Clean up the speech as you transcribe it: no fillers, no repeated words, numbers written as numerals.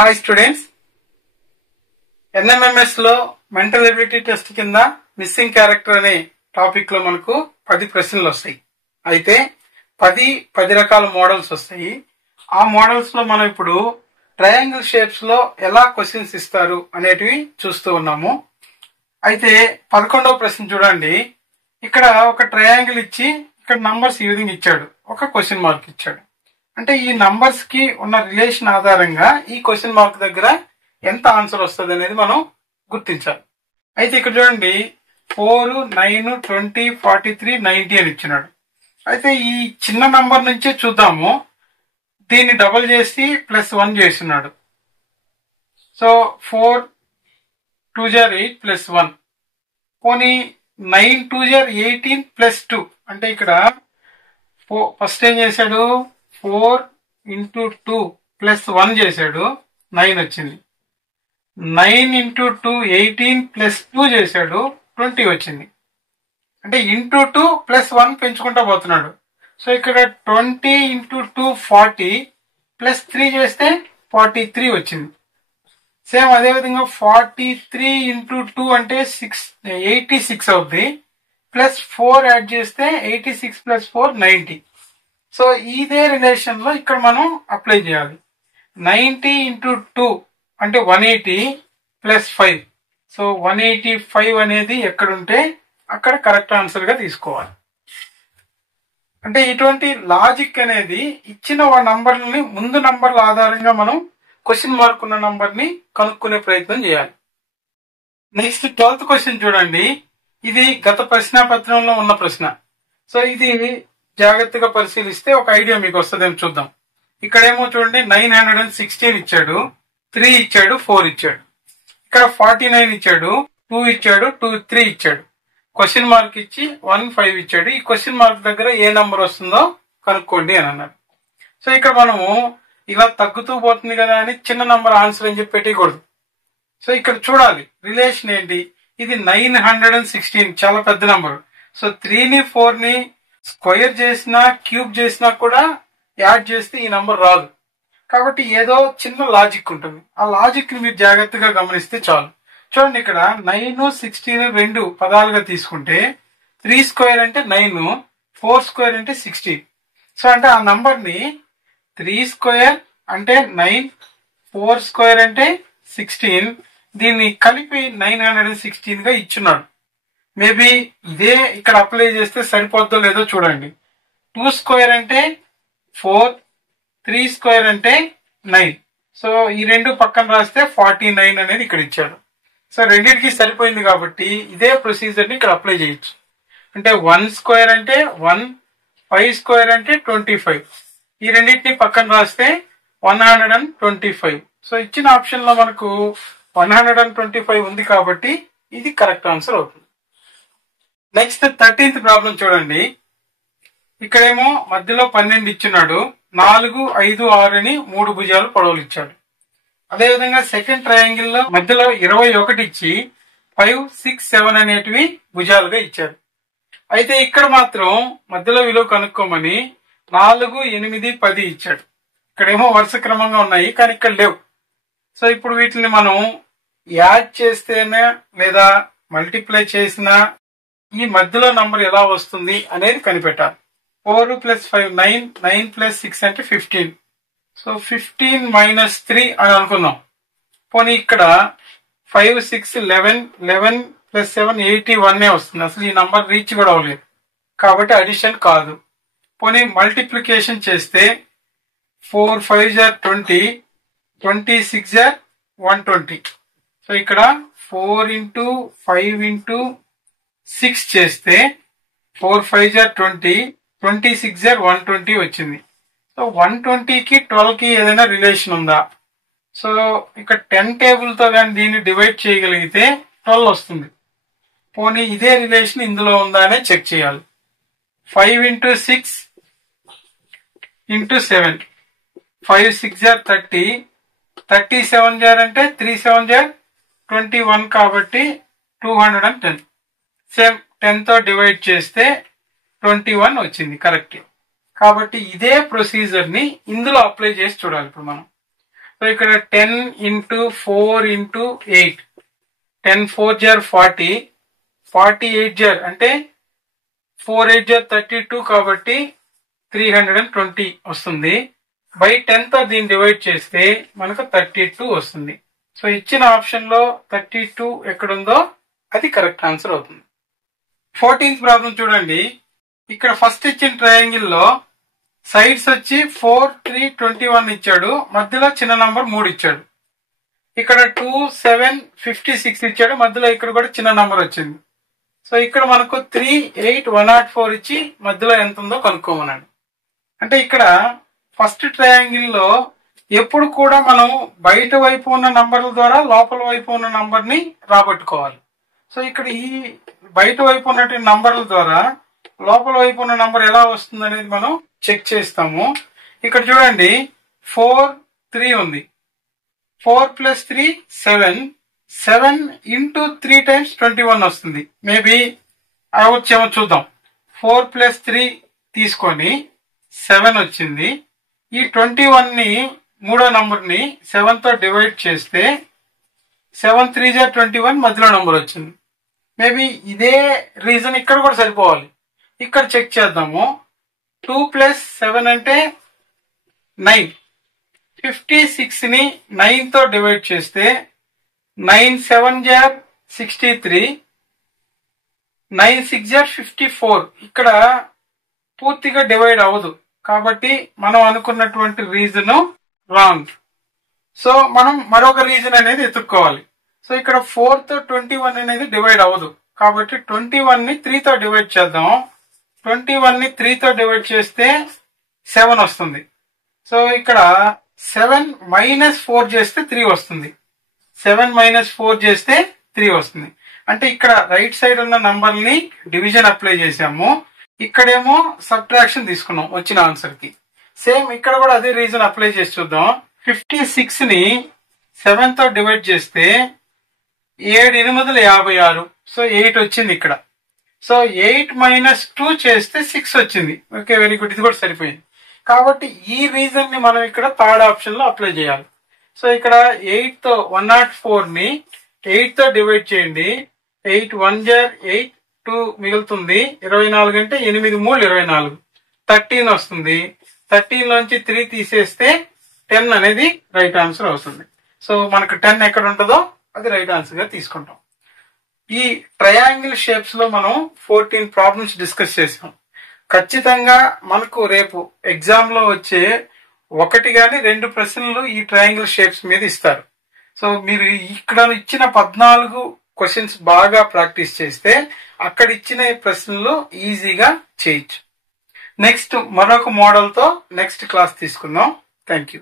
Hi students, NMMS లో mental ability test కింద missing character అనే టాపిక్ లో మనకు 10 ప్రశ్నలు వస్తాయి. అయితే 10 రకాల మోడల్స్ వస్తాయి. ఆ మోడల్స్ లో మనం ఇప్పుడు ట్రయాంగిల్ షేప్స్ లో ఎలా క్వశ్చన్స్ ఇస్తారు అనేటివి చూస్తూ ఉన్నాము. అయితే 11వ ప్రశ్న చూడండి. ఇక్కడ ఒక ట్రయాంగిల్ ఇచ్చి ఇక్కడ నంబర్స్ ఈ విధంగా ఇచ్చాడు, ఒక క్వశ్చన్ మార్క్ ఇచ్చాడు. అంటే ఈ నంబర్స్ కి ఉన్న రిలేషన్ ఆధారంగా ఈ క్వశ్చన్ మార్క్ దగ్గర ఎంత ఆన్సర్ వస్తుంది అనేది మనం గుర్తించాలి. అయితే ఇక్కడ చూడండి 4, 9, 20, 43, 90 అని ఇచ్చినాడు. అయితే ఈ చిన్న నంబర్ నుంచే చూద్దాము. దీన్ని డబుల్ చేసి +1 చేస్తున్నాడు. సో 4 2 * 8 +1. పోనీ 9 2 * 18 +2. అంటే ఇక్కడ ఫస్ట్ ఏం చేశాడు, 4 × 2 +1 చేశాడు, 9 వచ్చింది. 9 × 2 18 +2 చేశాడు, 20 వచ్చింది. అంటే ఇంటూ 2 +1 పెంచుకుంటా పోతున్నాడు. సో ఇక్కడ 20 × 2 40 +3 చేస్తే 43 వచ్చింది. సేమ్ అదేవిధంగా 43 × 2 అంటే 86 అవుద్ది. +4 యాడ్ చేస్తే 86 + 4 90. సో ఇదే రిలేషన్ లో ఇక్కడ మనం అప్లై చేయాలి. 90 × 2 అంటే 180 +5. సో 185 అనేది ఎక్కడుంటే అక్కడ కరెక్ట్ ఆన్సర్ గా తీసుకోవాలి. అంటే ఇటువంటి లాజిక్ అనేది ఇచ్చిన నంబర్లని ముందు నంబర్ల ఆధారంగా మనం క్వశ్చన్ మార్క్ ఉన్న నంబర్ ని కనుక్కునే ప్రయత్నం చేయాలి. నెక్స్ట్ 12th క్వశ్చన్ చూడండి. ఇది గత ప్రశ్నాపత్రంలో ఉన్న ప్రశ్న. సో ఇది జాగ్రత్తగా పరిశీలిస్తే ఒక ఐడియా మీకు వస్తుందేమో చూద్దాం. ఇక్కడేమో చూడండి 916 ఇచ్చాడు, 3 ఇచ్చాడు, 4 ఇచ్చాడు. ఇక్కడ 49 ఇచ్చాడు, 2 ఇచ్చాడు, 3 ఇచ్చాడు. క్వశ్చన్ మార్క్ ఇచ్చి 1 5 ఇచ్చాడు. ఈ క్వశ్చన్ మార్క్ దగ్గర ఏ నంబర్ వస్తుందో కనుక్కోండి అని అన్నారు. సో ఇక్కడ మనము ఇలా తగ్గుతూ పోతుంది కదా అని చిన్న నంబర్ ఆన్సర్ అని చెప్పి పెట్టకూడదు. సో ఇక్కడ చూడాలి రిలేషన్ ఏంటి. ఇది 916 చాలా పెద్ద నంబర్. సో 3ని 4ని స్క్వేర్ చేసినా క్యూబ్ చేసినా కూడా యాడ్ చేస్తే ఈ నంబర్ రాదు. కాబట్టి ఏదో చిన్న లాజిక్ ఉంటుంది. ఆ లాజిక్ ని మీరు జాగ్రత్తగా గమనిస్తే చాలు. చూడండి ఇక్కడ 9 16 రెండు పదాలుగా తీసుకుంటే 3² అంటే 9, 4² అంటే 16. సో అంటే ఆ నంబర్ ని 3² అంటే 9, 4² అంటే 16, దీన్ని కలిపి 916 గా ఇచ్చున్నాడు. మేబీ ఇదే ఇక్కడ అప్లై చేస్తే సరిపోద్దో లేదో చూడండి. 2² అంటే 4, 3² అంటే 9. సో ఈ రెండు పక్కన రాస్తే 49 అనేది ఇక్కడ ఇచ్చాడు. సో రెండింటికి సరిపోయింది కాబట్టి ఇదే ప్రొసీజర్ ని ఇక్కడ అప్లై చేయొచ్చు. అంటే 1² అంటే 1, 5² అంటే 25. ఈ రెండింటిని పక్కన రాస్తే 125. సో ఇచ్చిన ఆప్షన్ లో మనకు 125 ఉంది కాబట్టి ఇది కరెక్ట్ ఆన్సర్ అవుతుంది. నెక్స్ట్ 13th ప్రాబ్లం చూడండి. ఇక్కడేమో మధ్యలో 12 ఇచ్చున్నాడు, 4, 5, 6 అని 3 భుజాలు పొడవులు ఇచ్చాడు. అదేవిధంగా సెకండ్ ట్రయాంగిల్ లో మధ్యలో 21 ఇచ్చి 5, 6, 7 అనేటివి భుజాలుగా ఇచ్చాడు. అయితే ఇక్కడ మాత్రం మధ్యలో విలువ కనుక్కోమని 4, 8, 10 ఇచ్చాడు. ఇక్కడేమో వరుస క్రమంగా ఉన్నాయి కానీ ఇక్కడ లేవు. సో ఇప్పుడు వీటిని మనం యాడ్ చేస్తేనే లేదా మల్టిప్లై చేసినా ఈ మధ్యలో నంబర్ ఎలా వస్తుంది అనేది కనిపెట్టాలి. 4 + 5 9, 9 + 6 అంటే 15. సో 15 - 3 అని అనుకుందాం. పోనీ ఇక్కడ 5, 6, 11, 11 + 7 81 వస్తుంది. అసలు ఈ నంబర్ రీచ్ కూడా అవ్వలేదు కాబట్టి అడిషన్ కాదు. పోనీ మల్టిప్లికేషన్ చేస్తే 4 5 = 20, 20 6 = 120. సో ఇక్కడ 4 × 5 × 6 చేస్తే 4 5 = 20, 20 6 = 120 వచ్చింది. సో 120కి 12కి ఏదైనా రిలేషన్ ఉందా? సో ఇక్కడ 10 టేబుల్ తో కానీ దీన్ని డివైడ్ చేయగలిగితే 12 వస్తుంది. పోనీ ఇదే రిలేషన్ ఇందులో ఉందా అనే చెక్ చేయాలి. 5 × 6 × 7, 5 6 = 30, 37 అంటే 3 7 = 21 కాబట్టి 210. సేమ్ 10 తో డివైడ్ చేస్తే 21 వచ్చింది కరెక్ట్. కాబట్టి ఇదే ప్రొసీజర్ ని ఇందులో అప్లై చేసి చూడాలి. ఇప్పుడు మనం సో ఇక్కడ 10 ఇంటూ 4 ఇంటూ 8, 10 4 జార్ 40, 48 జార్ అంటే 4 8 జార్ 32 కాబట్టి 320 వస్తుంది. బై 10 తో దీన్ని డివైడ్ చేస్తే మనకు 32 వస్తుంది. సో ఇచ్చిన ఆప్షన్ లో 32 ఎక్కడుందో అది కరెక్ట్ ఆన్సర్ అవుతుంది. 14th ప్రాబ్లం చూడండి. ఇక్కడ ఫస్ట్ ఇచ్చిన ట్రయాంగిల్ లో సైడ్స్ వచ్చి 4 3 21 ఇచ్చాడు, మధ్యలో చిన్న నంబర్ 3 ఇచ్చాడు. ఇక్కడ 2 7 56 ఇచ్చాడు, మధ్యలో ఇక్కడ కూడా చిన్న నంబర్ వచ్చింది. సో ఇక్కడ మనకు 3 8 104 ఇచ్చి మధ్యలో ఎంత ఉందో కనుక్కోమన్నాడు. అంటే ఇక్కడ ఫస్ట్ ట్రయాంగిల్ లో ఎప్పుడు కూడా మనం బయట వైపు ఉన్న నంబర్ల ద్వారా లోపల వైపు ఉన్న నంబర్ ని రాబట్టుకోవాలి. సో ఇక్కడ ఈ బయట వైపు ఉన్నటువంటి నంబర్ల ద్వారా లోపల వైపు ఉన్న నంబర్ ఎలా వస్తుంది అనేది మనం చెక్ చేస్తాము. ఇక్కడ చూడండి 4 3 ఉంది, 4 + 3 7, 7 ఇంటూ 3 టైమ్స్ 21 వస్తుంది. మేబీ వచ్చేమో చూద్దాం. 4 + 3 తీసుకొని 7 వచ్చింది. ఈ 21 ని మూడో నంబర్ ని 7 తో డివైడ్ చేస్తే 7 3 జార్ 21 మధ్యలో నంబర్ వచ్చింది. మేబీ ఇదే రీజన్ ఇక్కడ కూడా సరిపోవాలి. ఇక్కడ చెక్ చేద్దాము. 2 + 7 అంటే 9, 56 ని 9 తో డివైడ్ చేస్తే 9 7 జార్ 63, 9 6 జార్ 54. ఇక్కడ పూర్తిగా డివైడ్ అవ్వదు కాబట్టి మనం అనుకున్నటువంటి రీజన్ రాంగ్. సో మనం మరొక రీజన్ అనేది ఎత్తుక్కోవాలి. సో ఇక్కడ 4 తో 21 అనేది డివైడ్ అవ్వదు కాబట్టి 21 ని 3 తో డివైడ్ చేద్దాం. 21 ని 3 తో డివైడ్ చేస్తే 7 వస్తుంది. సో ఇక్కడ 7 - 4 చేస్తే 3 వస్తుంది. 7 - 4 చేస్తే 3 వస్తుంది. అంటే ఇక్కడ రైట్ సైడ్ ఉన్న నంబర్ ని డివిజన్ అప్లై చేసాము, ఇక్కడేమో సబ్ట్రాక్షన్ తీసుకున్నాం వచ్చిన ఆన్సర్ కి. సేమ్ ఇక్కడ కూడా అదే రీజన్ అప్లై చేసి చూద్దాం. 56 ని 7 తో డివైడ్ చేస్తే 7 8 56. సో 8 వచ్చింది ఇక్కడ. సో 8 - 2 చేస్తే 6 వచ్చింది. ఓకే, వెరీ గుడ్, ఇది కూడా సరిపోయింది. కాబట్టి ఈ రీజన్ ని మనం ఇక్కడ థర్డ్ ఆప్షన్ లో అప్లై చేయాలి. సో ఇక్కడ 8 తో 104 ని 8 తో డివైడ్ చేయండి. 8 1 జార్ 8, 2 మిగులుతుంది. 24 అంటే 8 3 24, 13 వస్తుంది. 13 లోంచి 3 తీసేస్తే 10 అనేది రైట్ ఆన్సర్ అవుతుంది. సో మనకు 10 ఎక్కడ ఉంటుందో అది రైట్ ఆన్సర్ గా తీసుకుంటాం. ఈ ట్రయాంగిల్ షేప్స్ లో మనం 14 ప్రాబ్లమ్స్ డిస్కస్ చేసాం. ఖచ్చితంగా మనకు రేపు ఎగ్జామ్ లో వచ్చే 1 గాని 2 ప్రశ్నలు ఈ ట్రయాంగిల్ షేప్స్ మీద ఇస్తారు. సో మీరు ఇక్కడ ఇచ్చిన 14 క్వశ్చన్స్ బాగా ప్రాక్టీస్ చేస్తే అక్కడ ఇచ్చిన ప్రశ్నలు ఈజీగా చేయొచ్చు. నెక్స్ట్ మరొక మోడల్ తో నెక్స్ట్ క్లాస్ తీసుకుందాం. Thank you.